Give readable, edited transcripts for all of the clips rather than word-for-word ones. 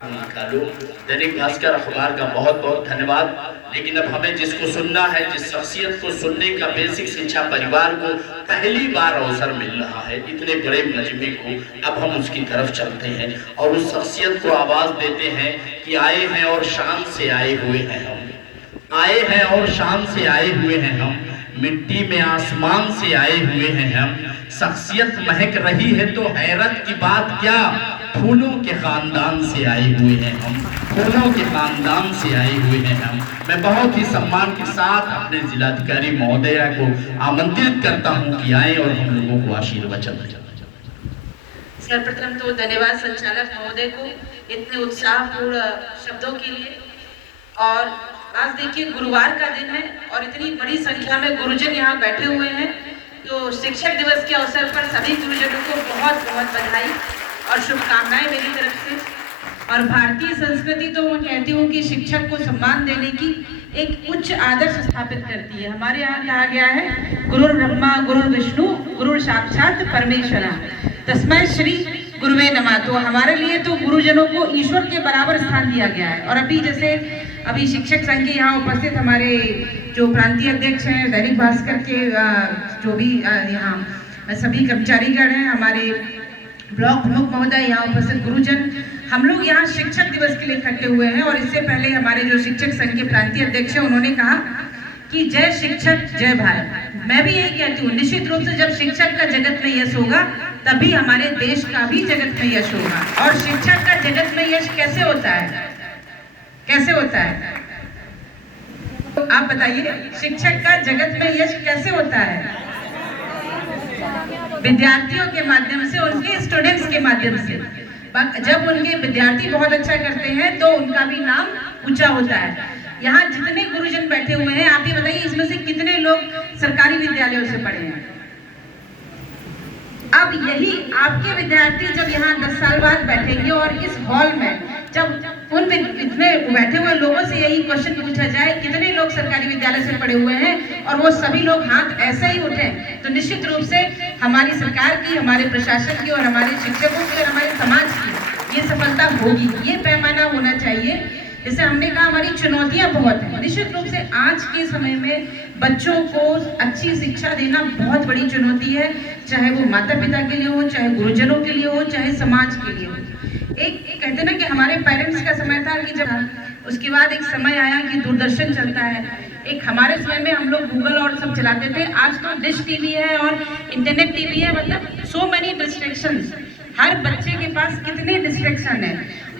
निकालो। दैनिक भास्कर अखबार का बहुत बहुत धन्यवाद। लेकिन अब हमें जिसको सुनना है, जिस शख्सियत को सुनने का बेसिक शिक्षा परिवार को पहली बार अवसर मिल रहा है, इतने बड़े मजमे को, अब हम उसकी तरफ चलते हैं और उस शख्सियत को आवाज देते हैं कि आए हैं और शान से आए हुए हैं हम, आए हैं और शान से आए हुए हैं हम, मिट्टी में आसमान से आए हुए हैं हम। शख्सियत महक रही है तो हैरत की बात क्या, फूलों के खानदान से आए हुए हैं हम, फूलों के खानदान से आए हुए हैं हम। मैं बहुत ही सम्मान के साथ अपने जिलाधिकारी महोदया को आमंत्रित करता हूं कि आए और हम लोगों को आशीर्वचन दें। सर्वप्रथम तो धन्यवाद संचालक महोदय को इतने उत्साहपूर्ण शब्दों के लिए। और आज देखिए गुरुवार का दिन है और इतनी बड़ी संख्या में गुरुजन यहाँ बैठे हुए हैं, तो शिक्षक दिवस के अवसर पर सभी गुरुजनों को बहुत बहुत बधाई और शुभकामनाएं मेरी तरफ से। और भारतीय संस्कृति तो मैं कहती हूँ कि शिक्षक को सम्मान देने की एक उच्च आदर्श स्थापित करती है। हमारे यहाँ कहा गया है गुरुर् ब्रह्मा गुरुर् विष्णु गुरुर् साक्षात परमेश्वरा तस्मै श्री गुरुवे नमः। तो हमारे लिए तो गुरुजनों को ईश्वर के बराबर स्थान दिया गया है। और अभी शिक्षक संघ के यहाँ उपस्थित हमारे जो प्रांतीय अध्यक्ष हैं, दैनिक भास्कर के जो भी यहाँ सभी कर्मचारीगण हैं, हमारे ब्लॉक प्रमुख महोदय, यहाँ उपस्थित गुरुजन, हम लोग यहाँ शिक्षक दिवस के लिए इकट्ठे हुए हैं। और इससे पहले हमारे जो शिक्षक संघ के प्रांतीय अध्यक्ष हैं, उन्होंने कहा कि जय शिक्षक जय भारत। मैं भी यही कहती हूँ, निश्चित रूप से जब शिक्षक का जगत में यश होगा तभी हमारे देश का भी जगत में यश होगा। और शिक्षक का जगत में यश कैसे होता है, कैसे होता है आप बताइए? शिक्षक का जगत में यश कैसे होता है? विद्यार्थियों के माध्यम से, उनके स्टूडेंट्स के माध्यम से। जब उनके विद्यार्थी बहुत अच्छा करते हैं तो उनका भी नाम ऊंचा होता है। यहाँ जितने गुरुजन बैठे हुए हैं, आप ये बताइए इसमें से कितने लोग सरकारी विद्यालयों से पढ़े हैं? अब यही आपके विद्यार्थी जब यहाँ 10 साल बाद बैठेंगे और इस हॉल में जब उन इतने बैठे हुए लोगों से यही क्वेश्चन पूछा जाए कितने लोग सरकारी विद्यालय से पढ़े हुए हैं, और वो सभी लोग हाथ ऐसे ही उठे, तो निश्चित रूप से हमारी सरकार की, हमारे प्रशासन की और हमारे शिक्षकों की और हमारे समाज की ये सफलता होगी। ये पैमाना होना चाहिए। जैसे हमने कहा, हमारी चुनौतियां बहुत हैं। निश्चित रूप से आज के समय में बच्चों को अच्छी शिक्षा देना बहुत बड़ी चुनौती है, चाहे वो माता पिता के लिए हो, चाहे गुरुजनों के लिए हो, चाहे समाज के लिए हो। एक कहते ना कि हमारे पेरेंट्स का समय था कि जब उसके बाद एक समय आया कि दूरदर्शन चलता है। एक हमारे समय में हम लोग गूगल और सब चलाते थे, आज तो डिश टीवी है और इंटरनेट टीवी है। मतलब सो मेनी डिस्ट्रैक्शंस। हर बच्चे के पास कितने डिस्ट्रैक्शन है,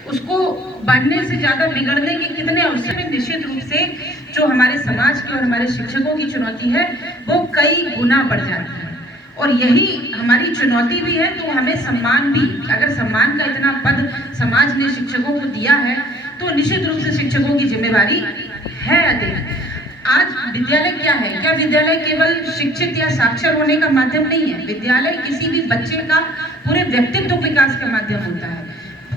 उसको बढ़ने से ज्यादा बिगड़ने के कितने अवसर में। निश्चित रूप से जो हमारे समाज की और हमारे शिक्षकों की चुनौती है वो कई गुना बढ़ जाती है। और यही हमारी चुनौती भी है, तो हमें सम्मान भी, अगर सम्मान का इतना पद समाज ने शिक्षकों को दिया है तो निश्चित रूप से शिक्षकों की जिम्मेवारी है अधिक। आज विद्यालय क्या है? क्या विद्यालय केवल शिक्षित या साक्षर होने का माध्यम नहीं है? विद्यालय किसी भी बच्चे का पूरे व्यक्तित्व विकास का माध्यम होता है।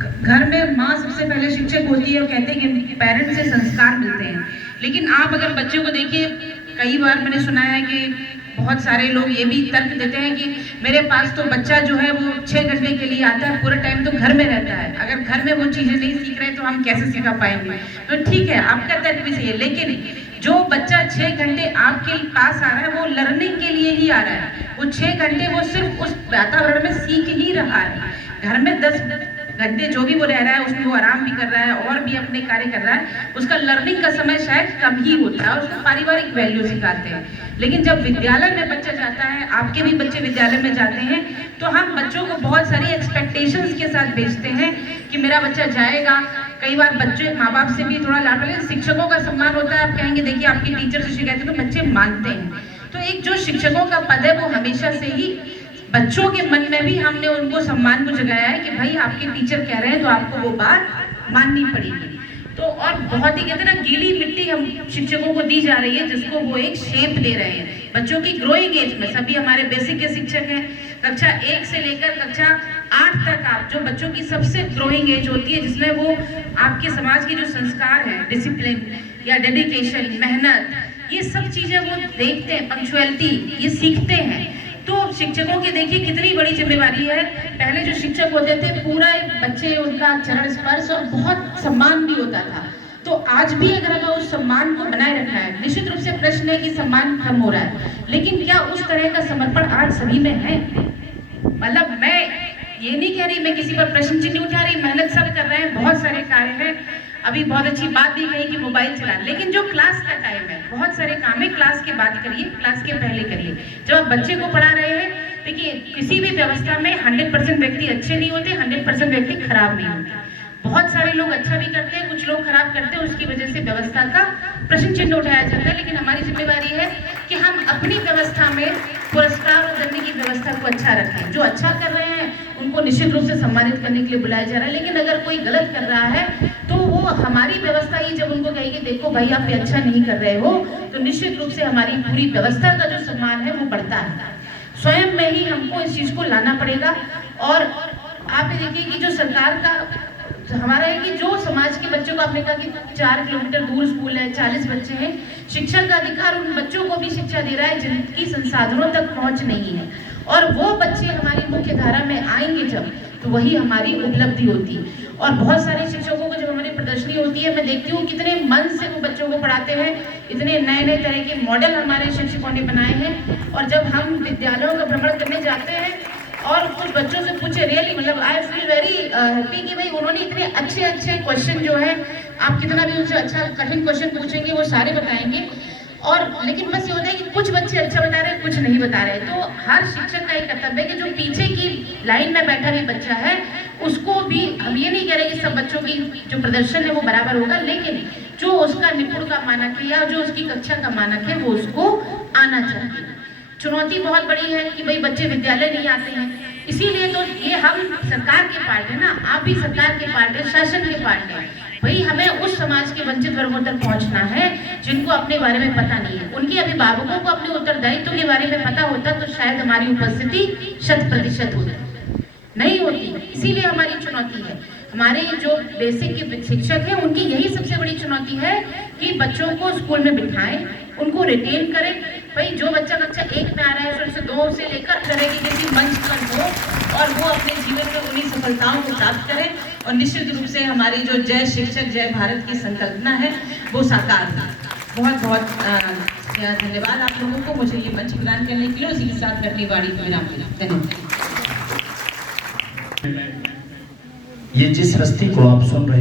घर में माँ सबसे पहले शिक्षक होती है और कहते हैं कि पेरेंट्स से संस्कार मिलते हैं। लेकिन आप अगर बच्चों को देखिए, कई बार मैंने सुना है कि बहुत सारे लोग ये भी तर्क देते हैं कि मेरे पास तो बच्चा जो है वो 6 घंटे के लिए आता है, पूरा टाइम तो घर में रहता है, अगर घर में वो चीज़ें नहीं सीख रहे तो हम कैसे सिखा पाएंगे? तो ठीक है, आपका तर्क भी सही है, लेकिन जो बच्चा 6 घंटे आपके पास आ रहा है वो लर्निंग के लिए ही आ रहा है। वो 6 घंटे वो सिर्फ उस वातावरण में सीख ही रहा है। घर में 10 घंटे जो भी वो रह रहा है उसमें वो आराम भी कर रहा है और भी अपने कार्य कर रहा है, उसका लर्निंग का समय शायद कम ही होता है और उसको पारिवारिक वैल्यू सिखाते हैं। लेकिन जब विद्यालय में बच्चा जाता है, आपके भी बच्चे विद्यालय में जाते हैं, तो हम बच्चों को बहुत सारी एक्सपेक्टेशंस के साथ भेजते हैं कि मेरा बच्चा जाएगा। कई बार बच्चे माँ बाप से भी थोड़ा लाड, शिक्षकों का सम्मान होता है। आप कहेंगे देखिए आपकी टीचर से शिकायत है, तो बच्चे मानते हैं। तो एक जो शिक्षकों का पद है वो हमेशा से ही बच्चों के मन में भी हमने उनको सम्मान को जगाया है कि भाई आपके टीचर कह रहे हैं तो आपको वो बात माननी पड़ेगी। तो और बहुत ही कहते हैं ना, गीली मिट्टी हम शिक्षकों को दी जा रही है जिसको वो एक शेप दे रहे हैं बच्चों की ग्रोइंग एज में। सभी हमारे बेसिक के शिक्षक हैं, कक्षा 1 से लेकर कक्षा 8 तक आप जो बच्चों की सबसे ग्रोइंग एज होती है, जिसमें वो आपके समाज के जो संस्कार हैं, डिसिप्लिन या डेडिकेशन, मेहनत, ये सब चीजें वो देखते हैं, पंक्चुअलिटी, ये सीखते हैं। तो तो शिक्षकों की देखिए कितनी बड़ी जिम्मेवारी है। पहले जो शिक्षक होते थे पूरा एक बच्चे उनका चरण स्पर्श और बहुत सम्मान भी होता था। तो आज भी अगर हमें उस सम्मान को बनाए रखना है, निश्चित रूप से प्रश्न है कि सम्मान कम हो रहा है, लेकिन क्या उस तरह का समर्पण आज सभी में है? मतलब मैं ये नहीं कह रही, मैं किसी पर प्रश्न चिन्ह नहीं उठा रही, मेहनत सब कर रहे हैं, बहुत सारे कार्य हैं। अभी बहुत अच्छी बात भी कही कि मोबाइल चला, लेकिन जो क्लास का टाइम है, बहुत सारे काम है, क्लास के बाद करिए, क्लास के पहले करिए। जब आप बच्चे को पढ़ा रहे हैं, देखिए किसी भी व्यवस्था में 100% व्यक्ति अच्छे नहीं होते, 100% व्यक्ति खराब नहीं होते। बहुत सारे लोग अच्छा भी करते हैं, कुछ लोग खराब करते हैं, उसकी वजह से व्यवस्था का प्रश्न चिन्ह उठाया जाता है। लेकिन हमारी जिम्मेवारी है कि हम अपनी व्यवस्था में पुरस्कार और दंड की व्यवस्था को अच्छा रखें। जो अच्छा कर रहे हैं उनको निश्चित रूप से सम्मानित करने के लिए बुलाया जा रहा है, लेकिन अगर कोई गलत कर रहा है तो वो हमारी व्यवस्था ही जब उनको कहेगी देखो भाई आप ये अच्छा नहीं कर रहे हो, तो निश्चित रूप से हमारी पूरी व्यवस्था का जो सम्मान है वो बढ़ता है। स्वयं में ही हमको इस चीज को लाना पड़ेगा। और आप ये देखिए कि जो सरकार का हमारा है कि जो समाज के बच्चों को, आपने कहा कि 4 किलोमीटर दूर स्कूल है, 40 बच्चे हैं, शिक्षा का अधिकार उन बच्चों को भी शिक्षा दे रहा है जिनकी संसाधनों तक पहुंच नहीं है, और वो बच्चे हमारी मुख्य धारा में आएंगे जब, तो वही हमारी उपलब्धि होती है। और बहुत सारे शिक्षकों को जब हमारी प्रदर्शनी होती है, मैं देखती हूँ कितने मन से वो बच्चों को पढ़ाते हैं, इतने नए नए तरह के मॉडल हमारे शिक्षकों ने बनाए हैं। और जब हम विद्यालयों का भ्रमण करने जाते हैं और कुछ बच्चों से पूछे, रियली मतलब आई फील वेरी हैप्पी कि भाई उन्होंने इतने अच्छे अच्छे क्वेश्चन जो है, आप कितना भी उनसे अच्छा कठिन क्वेश्चन पूछेंगे वो सारे बताएंगे। और लेकिन बस ये होता है कि कुछ बच्चे अच्छा बता रहे हैं, कुछ नहीं बता रहे। तो हर शिक्षक का एक कर्तव्य है कि जो पीछे की लाइन में बैठा भी बच्चा है उसको भी, हम ये नहीं कह रहे कि सब बच्चों की जो प्रदर्शन है वो बराबर होगा, लेकिन जो उसका निपुण का मानक है या जो उसकी कक्षा का मानक है वो उसको आना चाहिए। चुनौती बहुत बड़ी है कि भाई बच्चे विद्यालय नहीं आते हैं, इसीलिए तो ये हम सरकार के पार्ट है ना, आप भी सरकार के पार्ट है, शासन के पार्ट है। भाई हमें उस समाज के वंचित वर्गों तक पहुंचना है जिनको अपने बारे में पता नहीं है। उनके अभिभावकों को अपने उत्तरदायित्व के बारे में पता होता तो शायद हमारी उपस्थिति 100% होती, नहीं होती। इसीलिए हमारी चुनौती है। हमारे जो बेसिक के शिक्षक हैं उनकी यही सबसे बड़ी चुनौती है कि बच्चों को स्कूल में बिठाएं, उनको रिटेन करें। भाई जो बच्चा कक्षा 1 में आ रहा है फिर से 2 से लेकर तरह की किसी मंच पर हो और वो अपने जीवन में उन्हीं सफलताओं को प्राप्त करें, और निश्चित रूप से हमारी जो जय शिक्षक जय भारत की संकल्पना है वो साकार हो। बहुत बहुत धन्यवाद आप लोगों को मुझे ये मंच प्रदान करने के लिए। उसी के साथ अपनी वाणी को विराम देना। धन्यवाद। ये जिस हस्ती को आप सुन रहे हैं